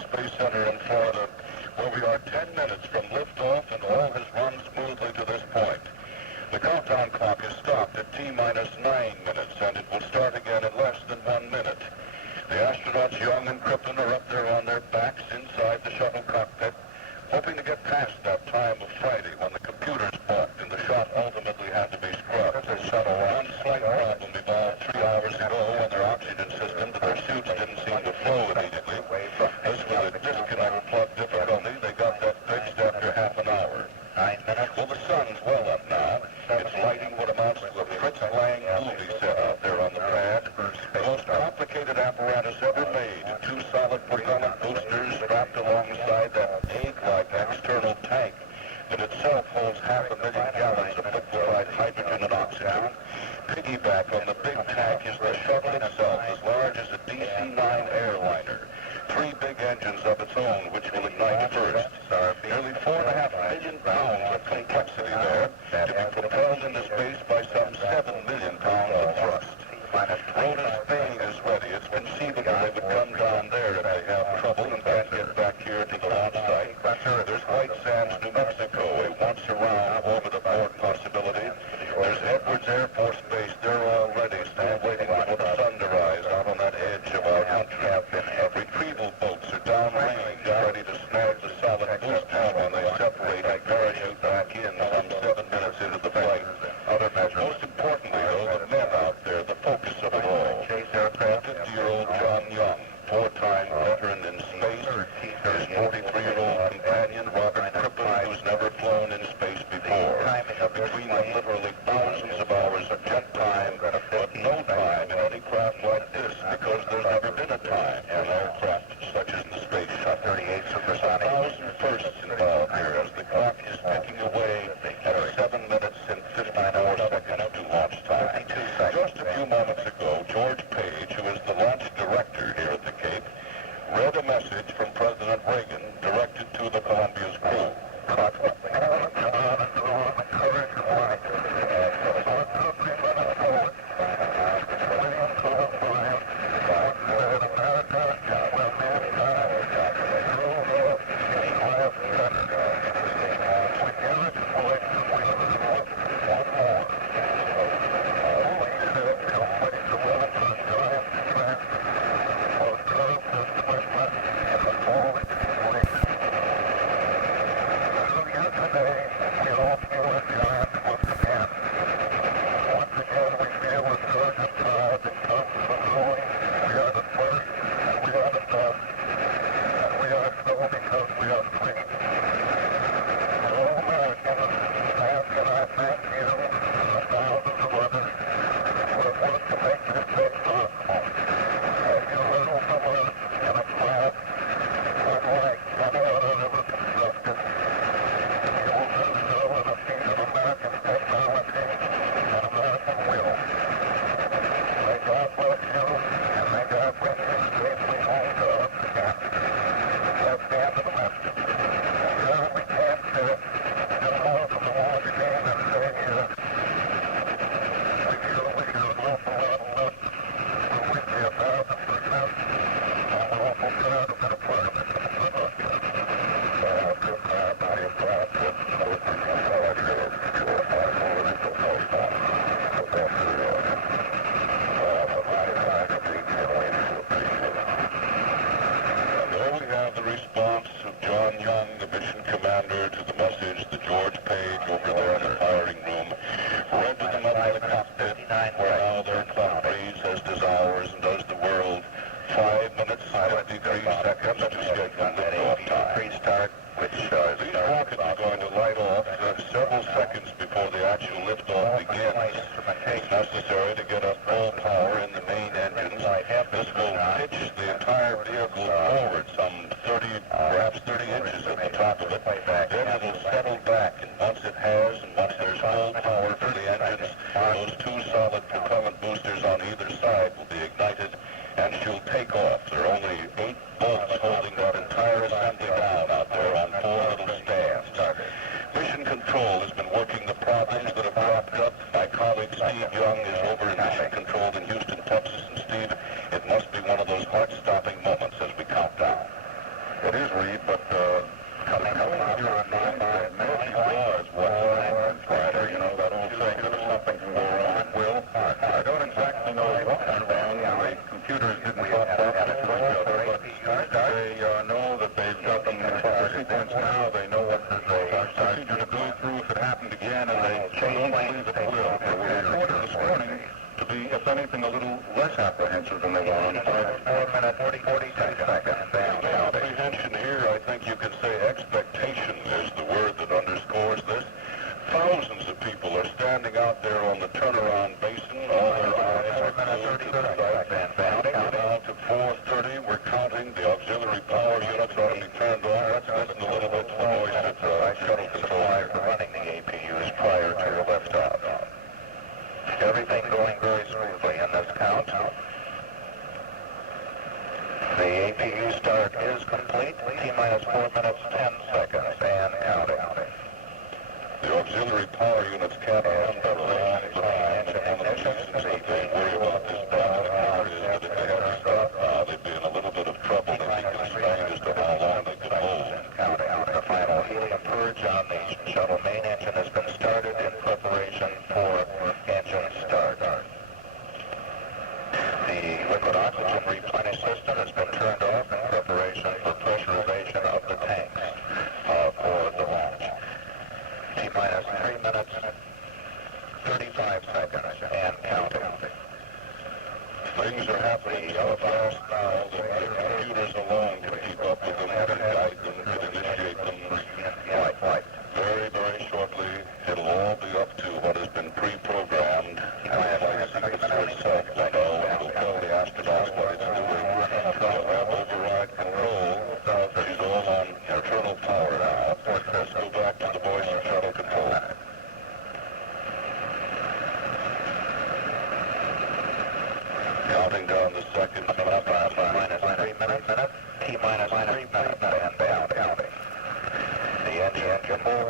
Space Center in Florida, where we are 10 minutes from liftoff, and all has run smoothly to this point. The countdown clock is stopped at T-minus 9 minutes, and it will start again in less than 1 minute. The astronauts Young and Crippen are up there on their backs inside the shuttle cockpit, hoping to get past that time of Friday when the computers balked and the shot ultimately had to be scrubbed. The Shuttle one slight problem evolved 3 hours ago when their oxygen system to their suits didn't seem to flow immediately. This was a disconnect plug difficulty. They got that fixed after half an hour. 9 minutes. Well, the sun's well up now. It's lighting what amounts to a Fritz Lang movie set out there on the pad. The most complicated apparatus ever made. 2 solid propellant boosters strapped alongside that egg-like external tank that itself holds 500,000 gallons of liquefied hydrogen and oxygen. Piggyback on the big tank is the shuttle itself, as large as a DC-9 airliner. 3 big engines of its own, which will ignite first. Nearly 4.5 million pounds of complexity there, to be propelled into space by some 7 million pounds of thrust. Rhoda's Spain is ready. It's conceivable they would come down there if they have trouble and can't get back here to the launch site. There's White Sands, New Mexico, a once-around over-the-board possibility. There's Edwards Air Force Base. They're all ready, still waiting for the sun to rise out on that edge of our country. Retrieval boats are downrange, ready to snag the solid boosters when they separate and parachute back in some 7 minutes into the flight. Most importantly, though, the men out there, the focus of it all. 50-year-old John Young, 4-time veteran in space. His 43-year-old companion, Robert Crippen, who's never flown in space before. Between them, literally thousands of hours of jet time, but no time in any craft like this, because there's never been a time in all craft such as the Space Shuttle. 38 supersonic. 1,000 firsts involved here as the clock is ticking away at 7 minutes and 54 seconds to launch time. Just a few moments ago, George Page, who is the launch director here at the Cape, read a message from President Reagan directed to the Columbia's crew. It is Reed, but coming up on your mind that Murphy was what's Friday, you know, that old saying that if something can go wrong, it will. I don't exactly know what went wrong. The computers didn't pop up to each other, but they know that they've got them in proper sequence now. They know what procedure to go through if it happened again, and they don't believe it will. They were reported this morning to be, if anything, a little less apprehensive than they were on Friday. 4 minutes, 42 seconds. Apprehension here, I think you could say expectation is the word that underscores this. Thousands of people are standing out there on the turnaround basin. All their eyes are glued to the site. Now to 4:30, we're counting. The auxiliary power units ought to be turned on. Let's listen a little bit to the voice at shuttle control here. Running the APUs prior to liftoff. Everything going very smoothly in this count. The APU start is complete. T-minus 4 minutes, 10 seconds, and counting. The auxiliary power units can't run for a long time, and one of the reasons that they worry about this battle is that if they had to stop now, they'd be in a little bit of trouble. They'd be constrained as to how long they could hold. The final helium purge on the shuttle main engine has been started in preparation for engine start. The liquid oxygen replenish system has been turned off in preparation for pressurization of the tanks for the launch. T-minus 3 minutes, 35 seconds, and counting. Things are happening so fast now that the computers alone can keep up with them, can guide them, can initiate them. Very, very shortly, it'll all be up to what has been pre-programmed. The sequencer itself will know, and will tell the astronauts what it's doing. They'll have override control. She's all on internal power now. Let's go back to the voice of shuttle control. Counting down the seconds. Minus 3 minutes, T-minus 3 minutes, and counting. The engine full,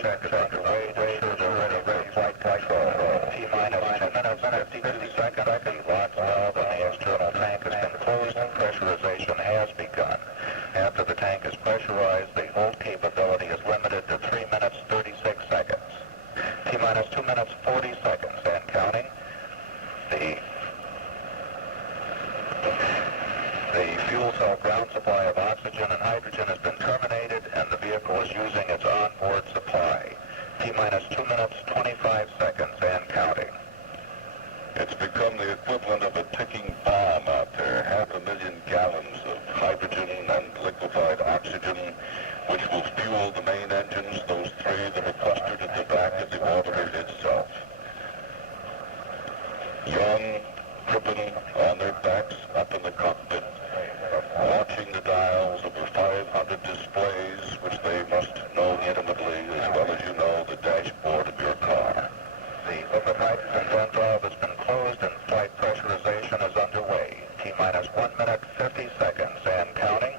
check is underway to ensure they're ready for flight control. T-minus 2 minutes, 52 seconds, the lock valve and the external tank has been closed and pressurization has begun. After the tank is pressurized, the hold capability is limited to 3 minutes, 36 seconds. T-minus 2 minutes, 40 seconds, and counting. The fuel cell ground supply of oxygen and hydrogen has been terminated, and the vehicle is using its onboard supply. T-minus 2 minutes, 25 seconds, and counting. It's become the equivalent of a ticking bomb out there. 500,000 gallons of hydrogen and liquefied oxygen, which will fuel the main engines, those three that are clustered at the back of the orbiter itself. Young, Crippen on their backs up in the cockpit, watching the dials of the 500 displays, which they must know intimately as well as you know the dashboard of your car. The liquid hydrogen vent valve has been closed and flight pressurization is underway. T-minus 1 minute, 50 seconds, and counting.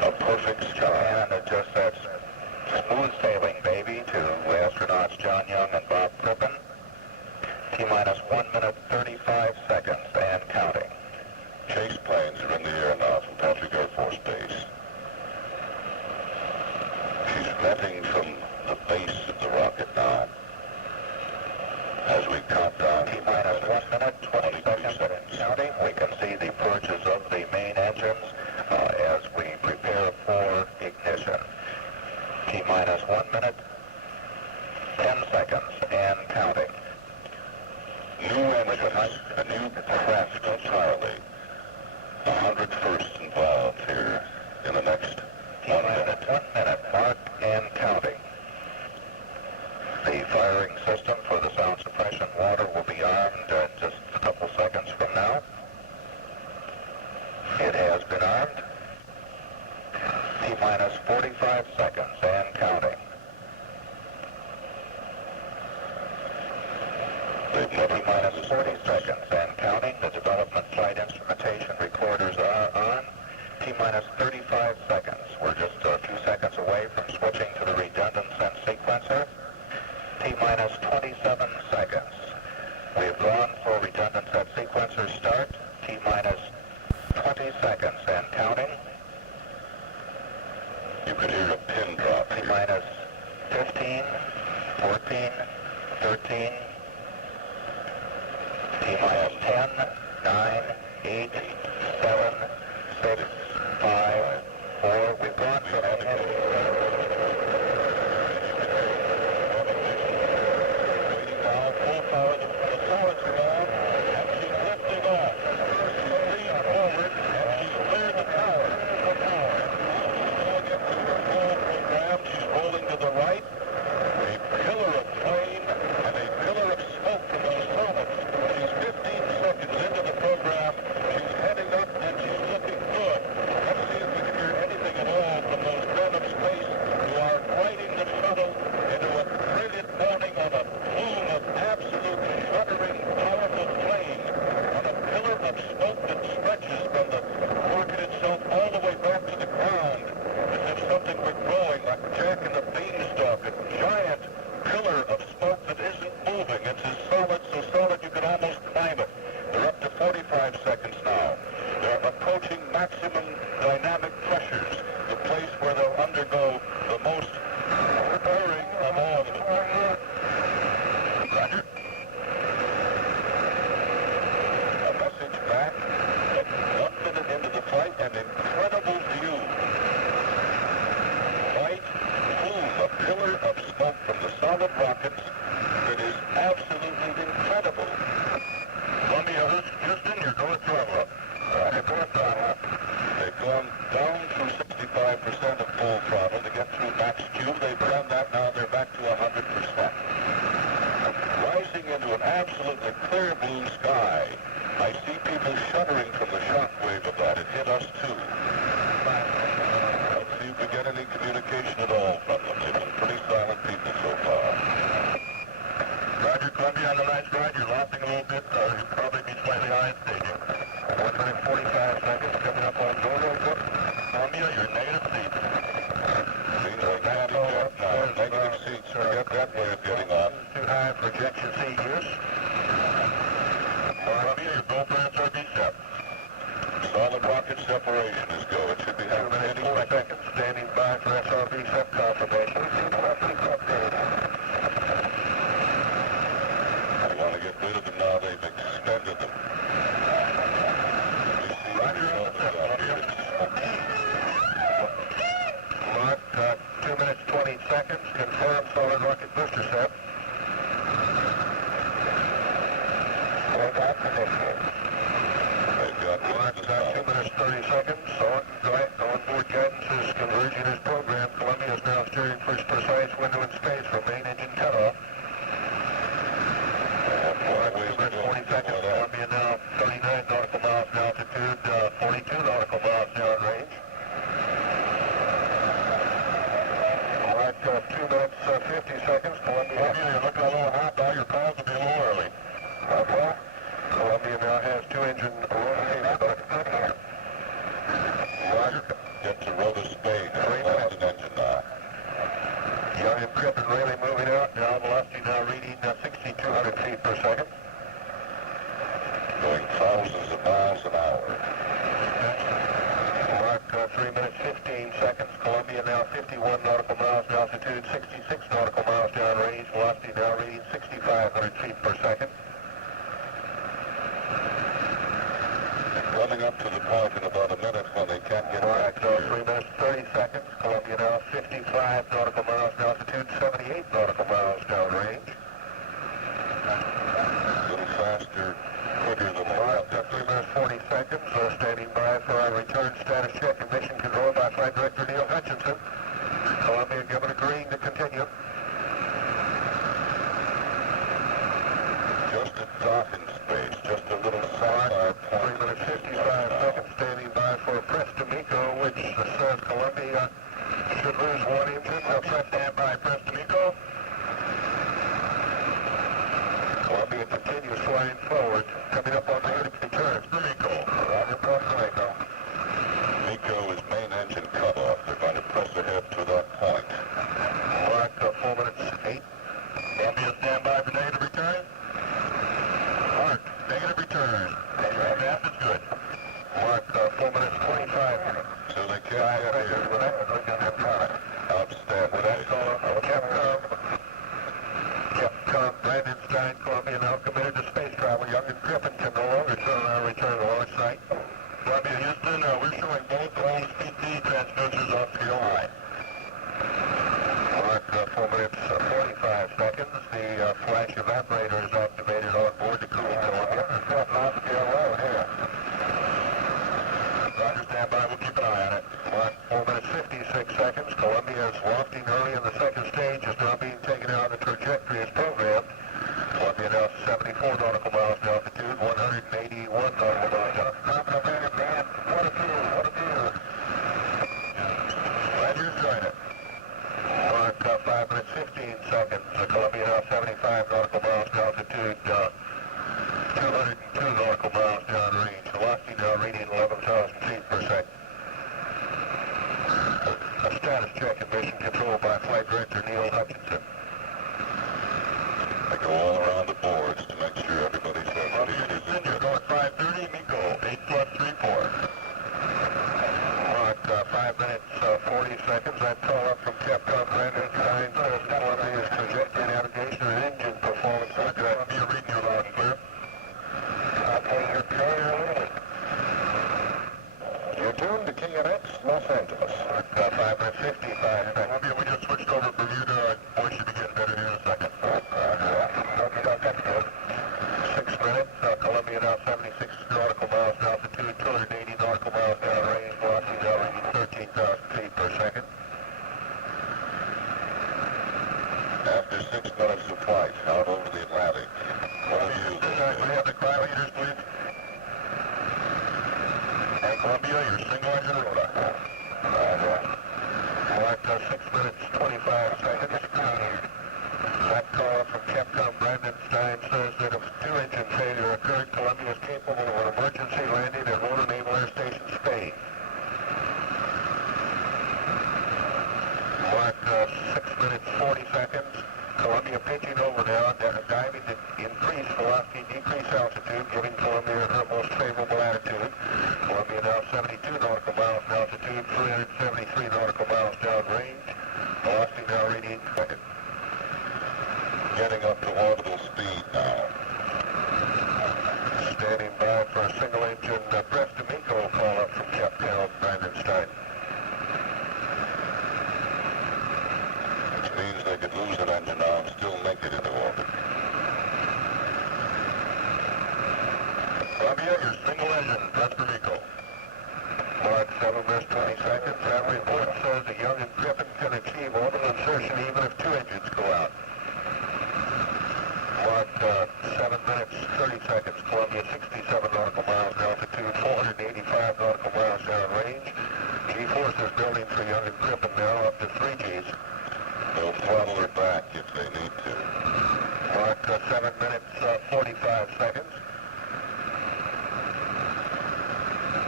A perfect start. And it just says smooth sailing, baby, to astronauts John Young and Bob Crippen. T-minus 1 minute, 35 seconds, and counting. Chase planes are in the air now from Patrick Air Force Base. She's venting from the base of the rocket now. As we count down T-minus 1 minute, 20 seconds, and counting. We can see the purges of the main engines as we prepare for ignition. T-minus 1 minute, 10 seconds, and counting. New engines, a new craft entirely. 101st involved here in the next 1 minute. 1 minute, mark, and counting. The firing system for the sound suppression water will be armed just a couple seconds from now. It has been armed. T-minus 45 seconds, and counting. T-minus 40 seconds, and counting. The development flight instrumentation recorders are on. T-minus 35 seconds. We're just a few seconds away from switching to the redundant sense sequencer. T-minus 27 seconds. We've gone for redundant set sequencer start. 20 seconds and counting. You could hear a pin drop. T-minus 15, 14, 13, T-minus 10, 9, 8, 7, 6, 5, 4. We've gone from now full power. The solids are on, and she's lifting off. She's leaned forward, and she's cleared the tower. She's rolling to the right. A pillar of flame and a pillar of smoke from those solids. She's 15 seconds into the program. She's heading up and she's looking good. Let's see if we can hear anything at all from those men of space who are riding the shuttle into a brilliant morning on a plume of absolutely shuddering, powerful flame, on a pillar of smoke that stretches from the rocket itself all the way back to the ground, as if something were growing like Jack and the Beanstalk, a giant pillar of smoke that isn't moving. It's as solid, so solid you can almost climb it. They're up to 45 seconds now. They're approaching maximum dynamic pressures, the place where they'll undergo the most stirring of all of it. Roger. A message back at 1 minute into the flight, an incredible view. A pillar of smoke from the solid rockets that is absolutely incredible. Columbia, Houston, you're going throttle up. You're going throttle up. They've gone down through 65% of full throttle to get through max Q. They've done that now. They're back to 100%. Rising into an absolutely clear blue sky. I see people shuddering from the shock wave of that. It hit us too. Let's see if we get any communication at all from them. They've been pretty silent people so far. Roger, Columbia, on the nice ride. You're laughing a little bit. You'll probably be slightly high in staging. 1 minute 45 seconds coming up on Gordo. Columbia, you're negative seats. Seems like handicap now. Negative seats. Forget that way of getting on. Too high for ejection seat use. Columbia, your go for SRB-SEP. Solid rocket separation is go. It should be happening any 4 seconds. Standing by for SRB-SEP confirmation. We want to get rid of them now. They've extended them. Roger, Mark, 2 minutes 20 seconds. Confirm solid rocket booster set. They've got 2 minutes 30 seconds. Onboard guidance is converging as programmed. Columbia is now steering for its precise window in space for main engine cutoff. 2 minutes 40 seconds. Columbia now 39 nautical miles in altitude, 42 nautical miles now in range. Mark, 2 minutes 50 seconds. Columbia, you're looking a little hot now. Your calls will be a little early. Okay. Columbia now has 2 engine rotation. Roger. Get to rotor speed. 3 minutes an engine now. Giant Trip and Rayleigh moving out. Now velocity now reading 6,200 feet per second. Going thousands of miles an hour. Mark, 3 minutes 15 seconds. Columbia now 51 nautical miles in altitude, 66 nautical miles downrange. Velocity now reading 6,500 feet per second. Coming up to the point in about a minute when they can't get back. 3 minutes 30 seconds. Columbia now 55 nautical miles in altitude, 78 nautical miles downrange. A little faster, quicker than that. 3 minutes 40 seconds. Standing by for our return status check and mission control by Flight Director Neil Hutchinson. Columbia given a green to continue. Just a dot in space, just a little sidebar point. 3 minutes 55 seconds standing by for press to Miko, which says Columbia should lose 1 engine. They'll press stand by press to Miko. Columbia continues flying forward, coming up on the return to Miko. Roger. return to launch site. Columbia, Houston, we're showing both ground speed D transducers off to your line. Mark 4 minutes 45 seconds. The flash evaporator is activated on board the cooling Columbia. Here. Roger, stand by. We'll keep an eye on it. Mark 4 minutes 56 seconds. Columbia is lofting early in the second stage. Is now being taken out of the trajectory as programmed. Columbia now 74 nautical miles to altitude, 181 nautical miles. Top of the man. What a view. Glad you enjoyed it. Mark 5 minutes 15 seconds. Columbia now 75 nautical miles to altitude, 202 nautical miles downrange. Velocity now reading 11,000 feet per second. A status check and mission control by Flight Director Neil Hutchinson. I go all around the boards to make sure everybody's ready. You're going 530, Miko, 8 plus 34. Mark 5 minutes 40 seconds. That call up from Capcom Brandon Stein says Columbia's trajectory navigation and engine performance. Columbia reading you loud and clear. Okay, you're clear. You're tuned to KNX Los Angeles. Mark 5 minutes 55 seconds. Columbia, we just switched over Bermuda. Boy, should be getting better here in a second. 6 minutes. Columbia now 76 nautical miles to altitude, 280 nautical miles downrange. Velocity now reading 13,000 feet per second. After 6 minutes of flight out over the Atlantic, what have you? We have the cryo heaters, please. And Columbia, your single engine rotor. Mark 6 minutes 25 seconds. That call from Capcom Brandon Stein says that if 2-engine failure occurred, Columbia is capable of an emergency landing at Rotor Naval Air Station, Spain. Mark 6 minutes 40 seconds. Columbia pitching over now, diving to increase velocity, decrease altitude, giving Columbia her most favorable attitude. Columbia now 72 nautical miles to altitude, 373 nautical miles downrange. Velocity now reading second. Getting up to orbital speed now. Standing by for a single engine Press to Miko call up from Capcom Brandon Stein. Which means they could lose an engine now and still make it into orbit. Columbia, your single engine Press to Miko. Mark 7 minutes 20 seconds. That report says that Young and Griffin can achieve orbital insertion even if 2 engines go out. Mark 7 minutes 30 seconds. Columbia 67 nautical miles to altitude, 485 nautical miles downrange. G-forces building for Young and Griffin now up to 3 Gs. They'll throttle her back if they need to. Mark 7 minutes 45 seconds.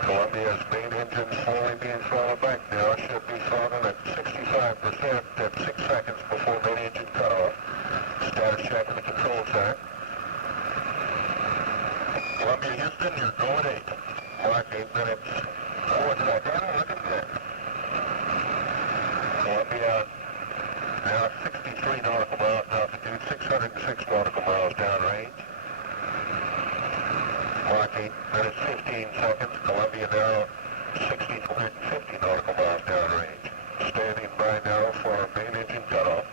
Columbia's main engine slowly being throttled back now. Should be throttled at 65% at 6 seconds before main engine cutoff. Status check in the control center. Columbia, Houston, you're going 8. Mark 8 minutes 4 seconds. Looking good. Columbia now 63 nautical miles to altitude, 606 nautical miles downrange. Mark 8 minutes 15 seconds. Columbia now 1,650 nautical miles downrange. Standing by now for our main engine cutoff.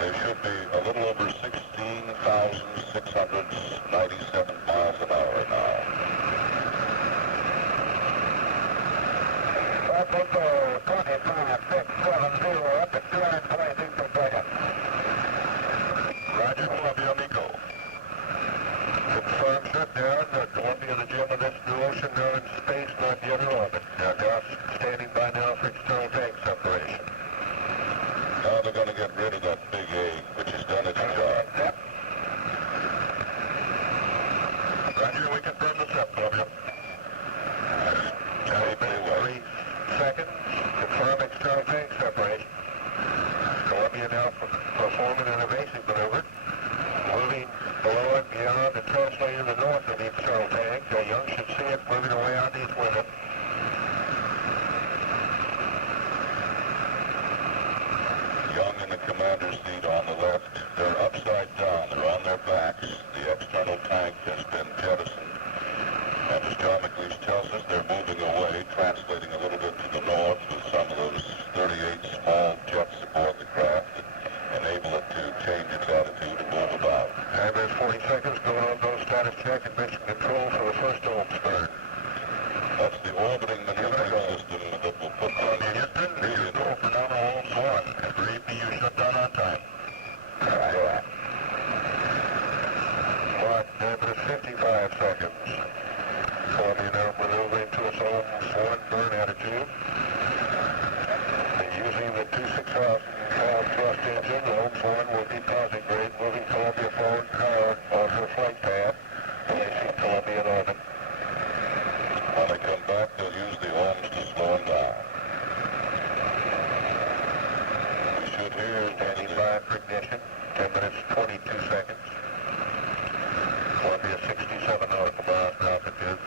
There should be a little over 16,697 miles an hour now. Echo 25670 up at 220 feet per second. Roger, Columbia, Miko. Confirmed shutdown. Columbia, the gem of this new ocean, now in space, not yet in orbit. Now standing by now for external tank separation. Now they're going to get rid of that big A, which has done its job. Yep. Roger, we confirm the SEP, Columbia. 3 seconds. Confirm external tank separation. Columbia now performing an evasive maneuver. Moving below and beyond and translating to the north of the external tank. Young should see it moving away on these windows. Young in the commander's seat on the left. They're upside down. They're on their backs. The external external tank has been jettisoned. And as John McLeish tells us, they're moving away, translating a little bit to the north with some of those 38 small jets aboard the craft that enable it to change its attitude and move about. And there's 40 seconds going on, no status check and mission control for the first Ohms burn. That's the orbiting maneuvering system that will put Columbia, Houston, you go for Nano Ohms 1. After EPU shut down on time. Right. Mark, there's 55 seconds. Columbia now maneuvering to its Ohms 1 burn attitude. And using the 26,000 pound thrust engine, the Ohms 1 will be positive grade, moving Columbia forward power on her flight path, placing Columbia in orbit. When they come back, they'll use the ohms to slow them down. We should hear Standing by for ignition. 10 minutes, 22 seconds. Columbia 67 nautical miles per altitude.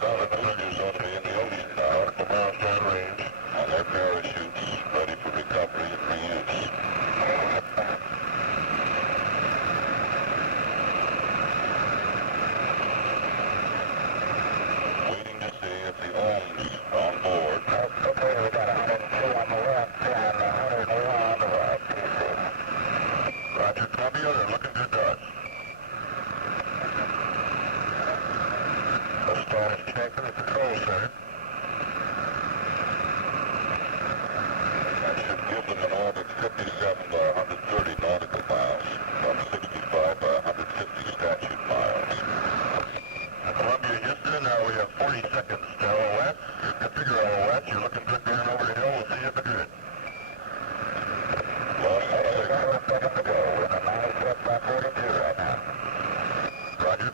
solid boosters ought to be in the ocean now, Nautical miles downrange. on their parachutes, ready for recovery and reuse. Waiting to see if the ohms on board. Okay, we got 102 on the left and 101 on the right. Roger, Columbia, they're looking good to us. A status check in the control center. That should give them an orbit 57 by 130 nautical miles, about 65 by 150 statute miles. Columbia, Houston, we have 40 seconds to LOS. You can figure LOS, you're looking good burn over the hill. We'll see you at Madrid. Lost 6 seconds to go. We're in a 96 by 42 right now. Roger.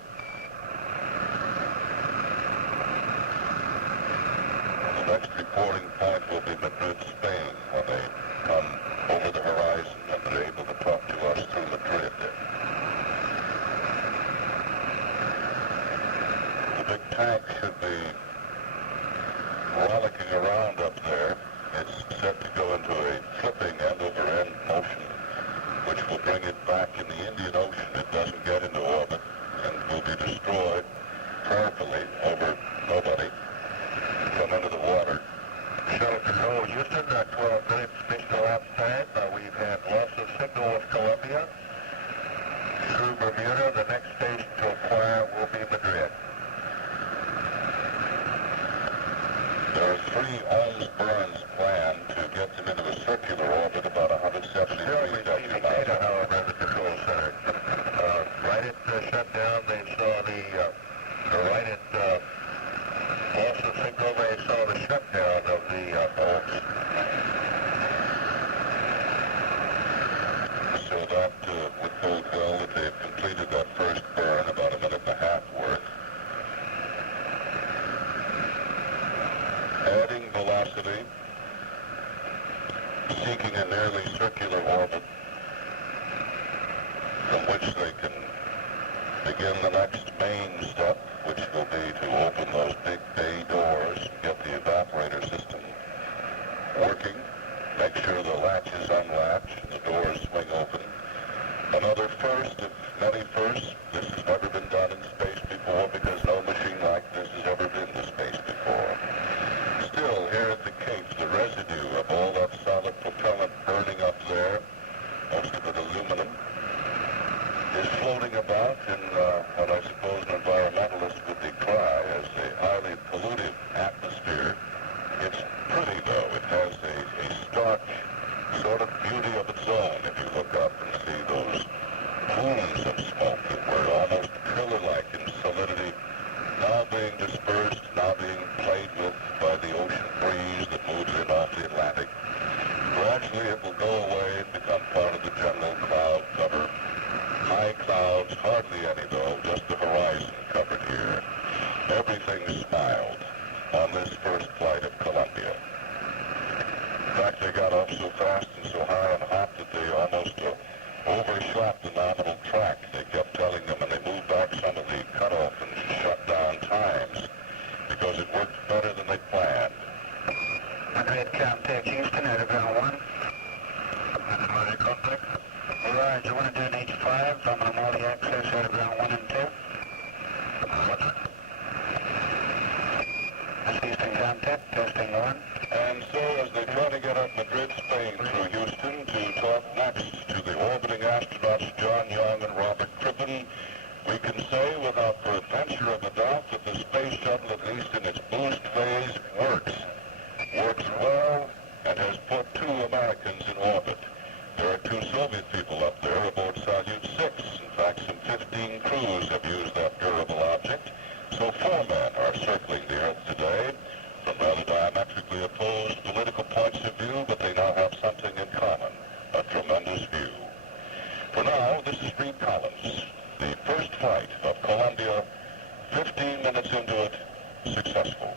The next reporting point will be Madrid, Spain, when they come over the horizon and they're able to talk to us through Madrid. The big tank should be rollicking around up there. It's set to go into a flipping end-over-end motion, which will bring it back in the Indian Ocean. It doesn't get into orbit and will be destroyed prayerfully over nobody. Come into the water. Shuttle control, Houston, 12 minutes mission elapsed time. We've had loss of signal with Columbia. Through Bermuda, the next station to acquire will be Madrid. There are 3 ohms burns planned to get them into a circular orbit about 173 Still receiving data, miles. however, in the control center. Right at shutdown, they saw right at loss of signal, they saw the shutdown of the ohms. So that would bode well that they've completed that first burn, about a minute and a half worth. Adding velocity, seeking a nearly circular orbit from which they can begin the next main step, which will be to open those big bay doors and get the evaporator system working, make sure the latches unlatch and the doors swing open. Another first of many firsts. This has never been done in space before because no machine like this has ever been to space before. Still, here at the Cape, the residue of all that solid propellant burning up there, most of it aluminum, is floating about in what I suppose an environmentalist would decry as a highly polluted atmosphere. It's pretty, though. It has a stark sort of beauty of its own if you look up and see those plumes of smoke that were almost Houston contact, testing 1. And so as they try to get up Madrid, Spain through Houston to talk next to the orbiting astronauts John Young and Robert Crippen, we can say without peradventure of a doubt that the space shuttle, at least in its boost phase, works. Works well and has put 2 Americans in orbit. There are 2 Soviet people up there aboard Salyut 6. In fact, some 15 crews have used that durable object. So 4 men are circling the Earth today from rather diametrically opposed political points of view, but they now have something in common, a tremendous view. For now, this is Reed Collins. The first flight of Columbia, 15 minutes into it, successful.